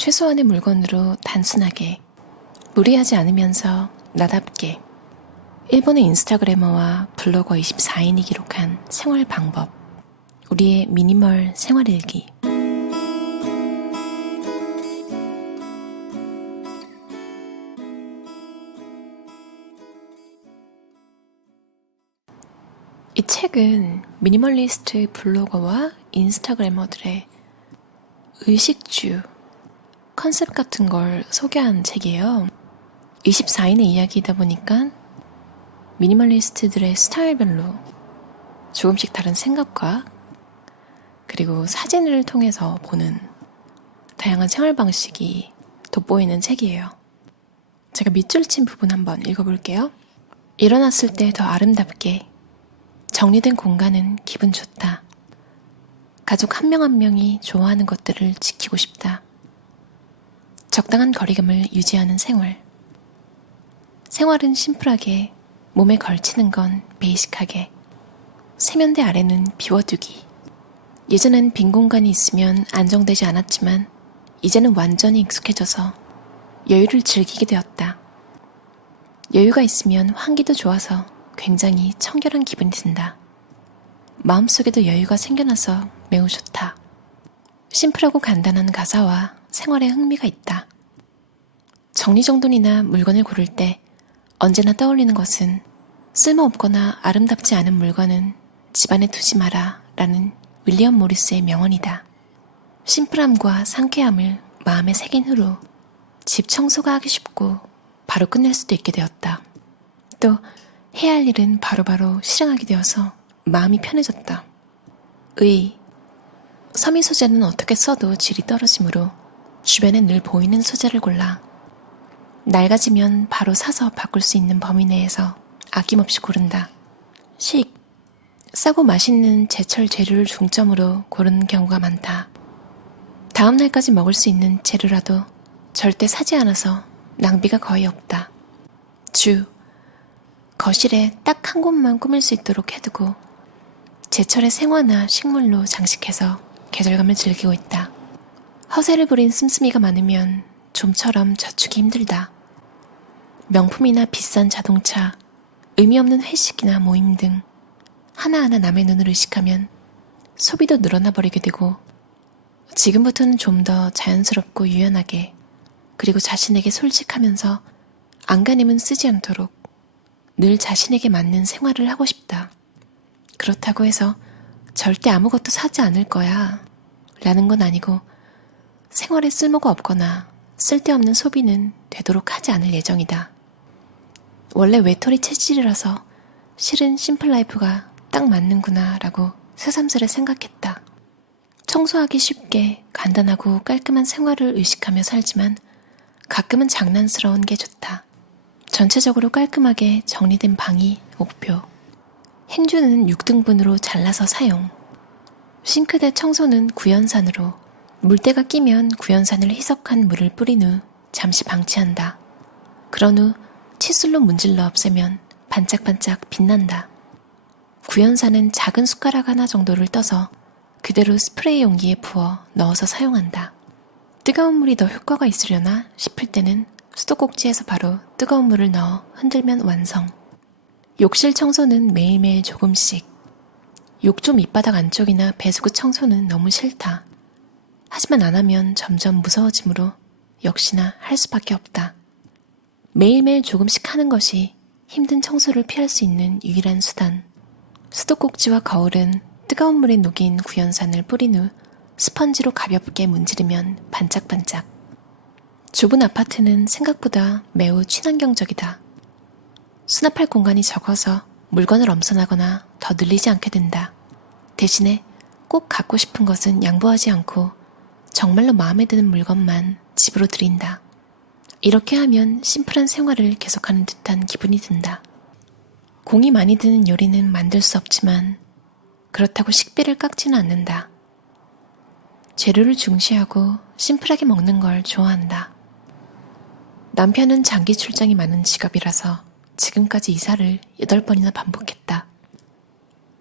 최소한의 물건으로 단순하게, 무리하지 않으면서 나답게. 일본의 인스타그래머와 블로거 24인이 기록한 생활 방법. 우리의 미니멀 생활일기. 이 책은 미니멀리스트 블로거와 인스타그래머들의 의식주, 컨셉 같은 걸 소개한 책이에요. 24인의 이야기이다 보니까 미니멀리스트들의 스타일별로 조금씩 다른 생각과 그리고 사진을 통해서 보는 다양한 생활 방식이 돋보이는 책이에요. 제가 밑줄 친 부분 한번 읽어볼게요. 일어났을 때 더 아름답게, 정리된 공간은 기분 좋다. 가족 한 명 한 명이 좋아하는 것들을 지키고 싶다. 적당한 거리감을 유지하는 생활. 생활은 심플하게, 몸에 걸치는 건 베이식하게. 세면대 아래는 비워두기. 예전엔 빈 공간이 있으면 안정되지 않았지만 이제는 완전히 익숙해져서 여유를 즐기게 되었다. 여유가 있으면 환기도 좋아서 굉장히 청결한 기분이 든다. 마음속에도 여유가 생겨나서 매우 좋다. 심플하고 간단한 가사와 생활에 흥미가 있다. 정리정돈이나 물건을 고를 때 언제나 떠올리는 것은 쓸모없거나 아름답지 않은 물건은 집안에 두지 마라 라는 윌리엄 모리스의 명언이다. 심플함과 상쾌함을 마음에 새긴 후로 집 청소가 하기 쉽고 바로 끝낼 수도 있게 되었다. 또 해야 할 일은 바로바로 실행하게 되어서 마음이 편해졌다. 섬유 소재는 어떻게 써도 질이 떨어지므로 주변에 늘 보이는 소재를 골라 낡아지면 바로 사서 바꿀 수 있는 범위 내에서 아낌없이 고른다. 싸고 맛있는 제철 재료를 중점으로 고르는 경우가 많다. 다음 날까지 먹을 수 있는 재료라도 절대 사지 않아서 낭비가 거의 없다. 거실에 딱 한 곳만 꾸밀 수 있도록 해두고 제철의 생화나 식물로 장식해서 계절감을 즐기고 있다. 허세를 부린 씀씀이가 많으면 좀처럼 저축이 힘들다. 명품이나 비싼 자동차, 의미 없는 회식이나 모임 등 하나하나 남의 눈을 의식하면 소비도 늘어나 버리게 되고 지금부터는 좀 더 자연스럽고 유연하게 그리고 자신에게 솔직하면서 안간힘은 쓰지 않도록 늘 자신에게 맞는 생활을 하고 싶다. 그렇다고 해서 절대 아무것도 사지 않을 거야 라는 건 아니고 생활에 쓸모가 없거나 쓸데없는 소비는 되도록 하지 않을 예정이다. 원래 외톨이 체질이라서 실은 심플라이프가 딱 맞는구나 라고 새삼스레 생각했다. 청소하기 쉽게 간단하고 깔끔한 생활을 의식하며 살지만 가끔은 장난스러운 게 좋다. 전체적으로 깔끔하게 정리된 방이 목표. 행주는 6등분으로 잘라서 사용. 싱크대 청소는 구연산으로 물때가 끼면 구연산을 희석한 물을 뿌린 후 잠시 방치한다. 그런 후 칫솔로 문질러 없애면 반짝반짝 빛난다. 구연산은 작은 숟가락 하나 정도를 떠서 그대로 스프레이 용기에 부어 넣어서 사용한다. 뜨거운 물이 더 효과가 있으려나 싶을 때는 수도꼭지에서 바로 뜨거운 물을 넣어 흔들면 완성. 욕실 청소는 매일매일 조금씩. 욕조 밑바닥 안쪽이나 배수구 청소는 너무 싫다. 하지만 안 하면 점점 무서워지므로 역시나 할 수밖에 없다. 매일매일 조금씩 하는 것이 힘든 청소를 피할 수 있는 유일한 수단. 수도꼭지와 거울은 뜨거운 물에 녹인 구연산을 뿌린 후 스펀지로 가볍게 문지르면 반짝반짝. 좁은 아파트는 생각보다 매우 친환경적이다. 수납할 공간이 적어서 물건을 엄선하거나 더 늘리지 않게 된다. 대신에 꼭 갖고 싶은 것은 양보하지 않고 정말로 마음에 드는 물건만 집으로 들인다. 이렇게 하면 심플한 생활을 계속하는 듯한 기분이 든다. 공이 많이 드는 요리는 만들 수 없지만 그렇다고 식비를 깎지는 않는다. 재료를 중시하고 심플하게 먹는 걸 좋아한다. 남편은 장기 출장이 많은 직업이라서 지금까지 이사를 8번이나 반복했다.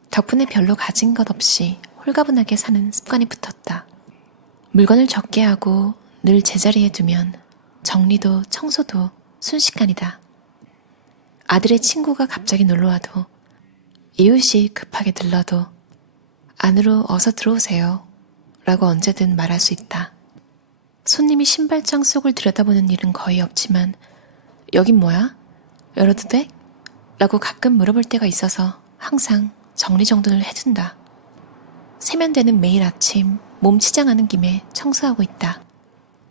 덕분에 별로 가진 것 없이 홀가분하게 사는 습관이 붙었다. 물건을 적게 하고 늘 제자리에 두면 정리도 청소도 순식간이다. 아들의 친구가 갑자기 놀러와도, 이웃이 급하게 들러도 안으로 어서 들어오세요 라고 언제든 말할 수 있다. 손님이 신발장 속을 들여다보는 일은 거의 없지만 여긴 뭐야? 열어도 돼? 라고 가끔 물어볼 때가 있어서 항상 정리정돈을 해둔다. 세면대는 매일 아침 몸 치장하는 김에 청소하고 있다.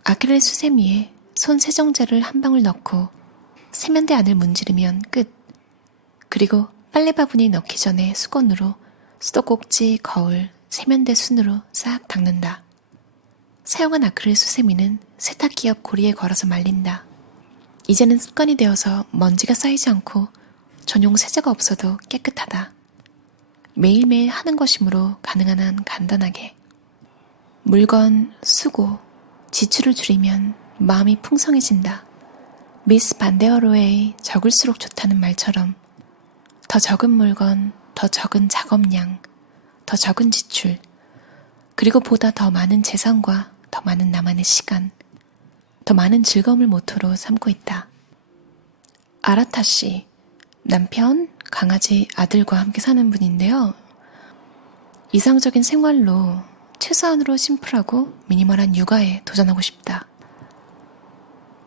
아크릴 수세미에 손 세정제를 한 방울 넣고 세면대 안을 문지르면 끝. 그리고 빨래바구니 넣기 전에 수건으로 수도꼭지, 거울, 세면대 순으로 싹 닦는다. 사용한 아크릴 수세미는 세탁기 옆 고리에 걸어서 말린다. 이제는 습관이 되어서 먼지가 쌓이지 않고 전용 세제가 없어도 깨끗하다. 매일매일 하는 것이므로 가능한 한 간단하게. 물건, 수고, 지출을 줄이면 마음이 풍성해진다. 미스 반데어로의 적을수록 좋다는 말처럼 더 적은 물건, 더 적은 작업량, 더 적은 지출, 그리고 보다 더 많은 재산과 더 많은 나만의 시간, 더 많은 즐거움을 모토로 삼고 있다. 아라타 씨, 남편, 강아지, 아들과 함께 사는 분인데요. 이상적인 생활로 최소한으로 심플하고 미니멀한 육아에 도전하고 싶다.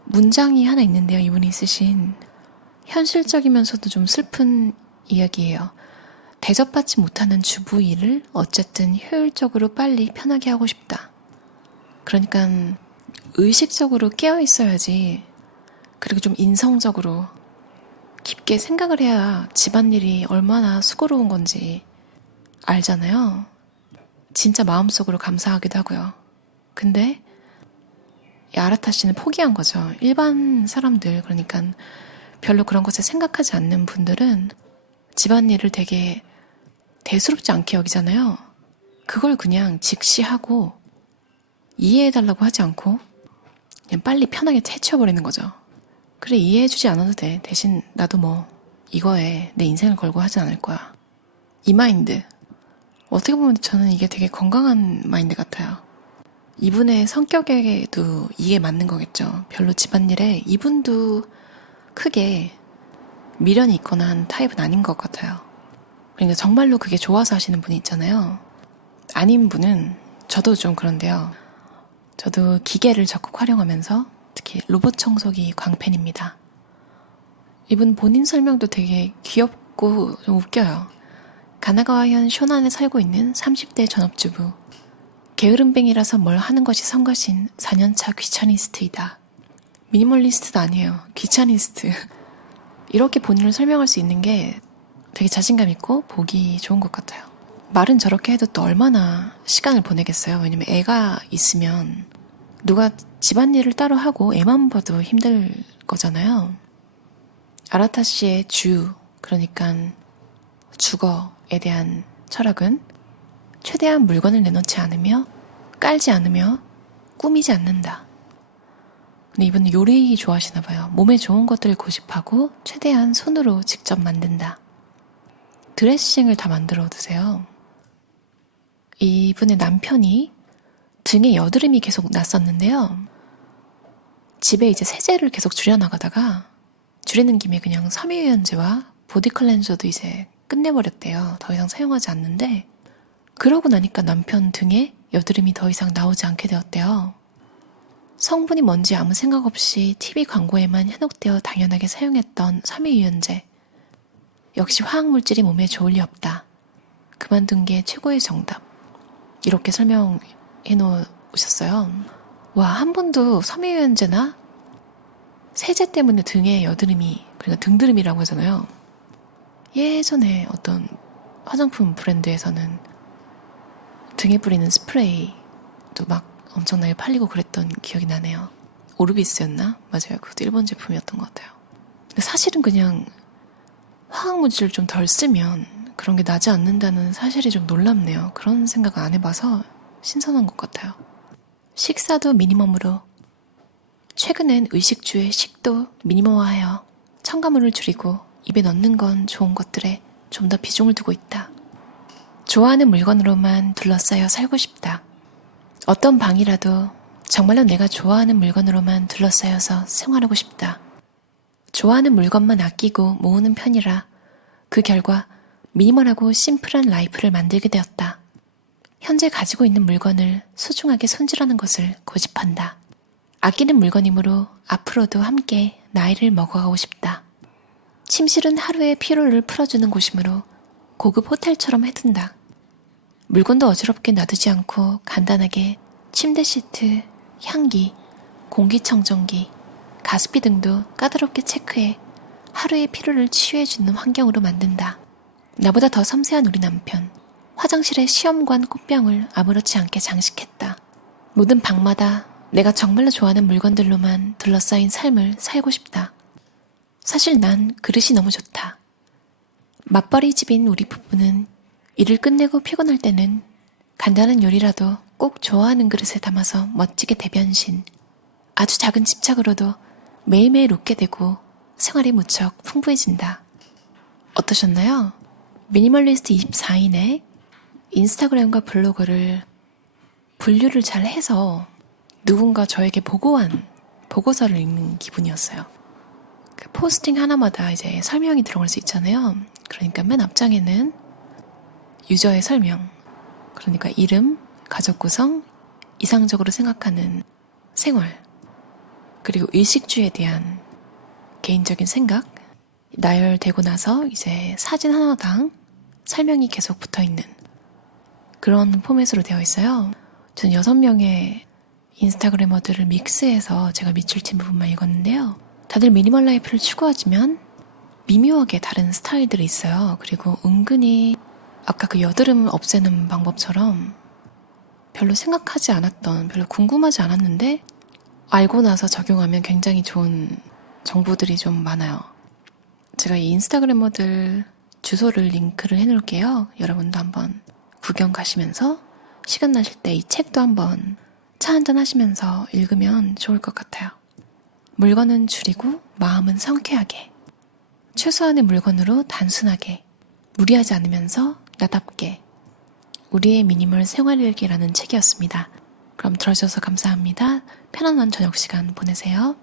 문장이 하나 있는데요. 이분이 쓰신 현실적이면서도 좀 슬픈 이야기예요. 대접받지 못하는 주부 일을 어쨌든 효율적으로 빨리 편하게 하고 싶다. 그러니까 의식적으로 깨어 있어야지. 그리고 좀 인성적으로 깊게 생각을 해야 집안일이 얼마나 수고로운 건지 알잖아요. 진짜 마음속으로 감사하기도 하고요. 근데 이 아라타 씨는 포기한 거죠. 일반 사람들, 그러니까 별로 그런 것을 생각하지 않는 분들은 집안일을 되게 대수롭지 않게 여기잖아요. 그걸 그냥 직시하고 이해해달라고 하지 않고 그냥 빨리 편하게 해치워버리는 거죠. 그래, 이해해주지 않아도 돼. 대신 나도 뭐 이거에 내 인생을 걸고 하진 않을 거야. 이 마인드. 어떻게 보면 저는 이게 되게 건강한 마인드 같아요. 이분의 성격에도 이게 맞는 거겠죠. 별로 집안일에 이분도 크게 미련이 있거나 한 타입은 아닌 것 같아요. 그러니까 정말로 그게 좋아서 하시는 분이 있잖아요. 아닌 분은, 저도 좀 그런데요. 저도 기계를 적극 활용하면서 특히 로봇 청소기 광팬입니다. 이분 본인 설명도 되게 귀엽고 좀 웃겨요. 가나가와현 쇼난에 살고 있는 30대 전업주부. 게으름뱅이라서 뭘 하는 것이 성가신 4년차 귀차니스트이다. 미니멀리스트도 아니에요. 귀차니스트. 이렇게 본인을 설명할 수 있는 게 되게 자신감 있고 보기 좋은 것 같아요. 말은 저렇게 해도 또 얼마나 시간을 보내겠어요. 왜냐면 애가 있으면 누가 집안일을 따로 하고 애만 봐도 힘들 거잖아요. 아라타 씨의 그러니까 주거에 대한 철학은 최대한 물건을 내놓지 않으며 깔지 않으며 꾸미지 않는다. 근데 이분은 요리 좋아하시나 봐요. 몸에 좋은 것들을 고집하고 최대한 손으로 직접 만든다. 드레싱을 다 만들어 드세요. 이분의 남편이 등에 여드름이 계속 났었는데요. 집에 이제 세제를 계속 줄여나가다가 줄이는 김에 그냥 섬유유연제와 보디 클렌저도 이제 끝내버렸대요. 더 이상 사용하지 않는데, 그러고 나니까 남편 등에 여드름이 더 이상 나오지 않게 되었대요. 성분이 뭔지 아무 생각 없이 TV 광고에만 현혹되어 당연하게 사용했던 섬유유연제. 역시 화학물질이 몸에 좋을 리 없다. 그만둔 게 최고의 정답. 이렇게 설명해 놓으셨어요. 와, 한 번도 섬유유연제나 세제 때문에 등에 여드름이, 그러니까 등드름이라고 하잖아요. 예전에 어떤 화장품 브랜드에서는 등에 뿌리는 스프레이도 막 엄청나게 팔리고 그랬던 기억이 나네요. 오르비스였나? 맞아요. 그것도 일본 제품이었던 것 같아요. 근데 사실은 그냥 화학물질을 좀 덜 쓰면 그런 게 나지 않는다는 사실이 좀 놀랍네요. 그런 생각을 안 해봐서 신선한 것 같아요. 식사도 미니멈으로. 최근엔 의식주의 식도 미니멈화하여 첨가물을 줄이고 입에 넣는 건 좋은 것들에 좀 더 비중을 두고 있다. 좋아하는 물건으로만 둘러싸여 살고 싶다. 어떤 방이라도 정말로 내가 좋아하는 물건으로만 둘러싸여서 생활하고 싶다. 좋아하는 물건만 아끼고 모으는 편이라 그 결과 미니멀하고 심플한 라이프를 만들게 되었다. 현재 가지고 있는 물건을 소중하게 손질하는 것을 고집한다. 아끼는 물건이므로 앞으로도 함께 나이를 먹어가고 싶다. 침실은 하루의 피로를 풀어주는 곳이므로 고급 호텔처럼 해둔다. 물건도 어지럽게 놔두지 않고 간단하게 침대 시트, 향기, 공기청정기, 가습기 등도 까다롭게 체크해 하루의 피로를 치유해주는 환경으로 만든다. 나보다 더 섬세한 우리 남편. 화장실에 시험관 꽃병을 아무렇지 않게 장식했다. 모든 방마다 내가 정말로 좋아하는 물건들로만 둘러싸인 삶을 살고 싶다. 사실 난 그릇이 너무 좋다. 맞벌이 집인 우리 부부는 일을 끝내고 피곤할 때는 간단한 요리라도 꼭 좋아하는 그릇에 담아서 멋지게 대변신. 아주 작은 집착으로도 매일매일 웃게 되고 생활이 무척 풍부해진다. 어떠셨나요? 미니멀리스트 24인의 인스타그램과 블로그를 분류를 잘 해서 누군가 저에게 보고한 보고서를 읽는 기분이었어요. 그 포스팅 하나마다 이제 설명이 들어갈 수 있잖아요. 그러니까 맨 앞장에는 유저의 설명, 그러니까 이름, 가족 구성, 이상적으로 생각하는 생활, 그리고 의식주에 대한 개인적인 생각, 나열되고 나서 이제 사진 하나당 설명이 계속 붙어있는 그런 포맷으로 되어 있어요. 저는 6명의 인스타그래머들을 믹스해서 제가 밑줄친 부분만 읽었는데요. 다들 미니멀 라이프를 추구하지만 미묘하게 다른 스타일들이 있어요. 그리고 은근히 아까 그 여드름 없애는 방법처럼 별로 생각하지 않았던, 별로 궁금하지 않았는데 알고 나서 적용하면 굉장히 좋은 정보들이 좀 많아요. 제가 이 인스타그래머들 주소를 링크를 해놓을게요. 여러분도 한번 구경 가시면서 시간 나실 때 이 책도 한번 차 한잔 하시면서 읽으면 좋을 것 같아요. 물건은 줄이고 마음은 상쾌하게, 최소한의 물건으로 단순하게, 무리하지 않으면서 나답게, 우리의 미니멀 생활일기라는 책이었습니다. 그럼 들어주셔서 감사합니다. 편안한 저녁 시간 보내세요.